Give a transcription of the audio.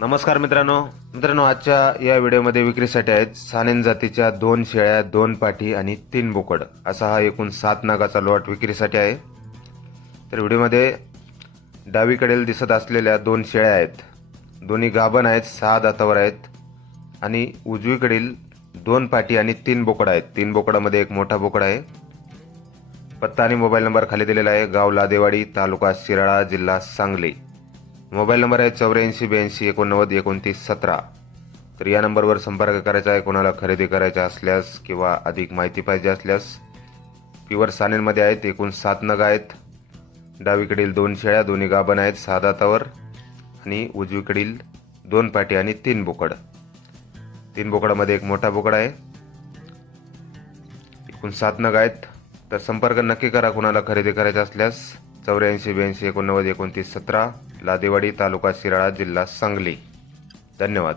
नमस्कार मित्रांनो. मित्रांनो आजच्या या व्हिडिओमध्ये विक्रीसाठी आहेत सानेन जातीच्या दोन शेळ्या दोन पाठी आणि तीन बोकड. असा हा एकूण सात नागाचा लॉट विक्रीसाठी आहे. तर व्हिडिओमध्ये डावीकडील दिसत असलेल्या दोन शेळ्या आहेत. दोन्ही गाभण आहेत सहा दातावर आहेत आणि उजवीकडील दोन पाठी आणि तीन बोकड आहेत. तीन बोकडामध्ये एक मोठा बोकड आहे. पत्ता आणि मोबाईल नंबर खाली दिलेला आहे. गाव लादेवाडी तालुका शिराळा जिल्हा सांगली. मोबाईल नंबर आहे चौऱ्याऐंशी ब्याऐंशी एकोणनव्वद एकोणतीस सतरा. तर या नंबरवर संपर्क करायचा आहे कोणाला खरेदी करायचा असल्यास किंवा अधिक माहिती पाहिजे असल्यास. प्युअर सानेलमध्ये आहेत एकूण सात नग आहेत. डावीकडील दोन शेळ्या दोन्ही गाभण आहेत सहा दातावर आणि उजवीकडील दोन पाटी आणि तीन बोकड. तीन बोकडामध्ये एक मोठा बोकड आहे. एकूण सात नग आहेत. तर संपर्क नक्की करा कुणाला खरेदी करायचा असल्यास. चौऱ्याऐंशी ब्याऐंशी एकोणनव्वद एकोणतीस सतरा. लादेवाडी तालुका शिराळा जिल्हा सांगली. धन्यवाद.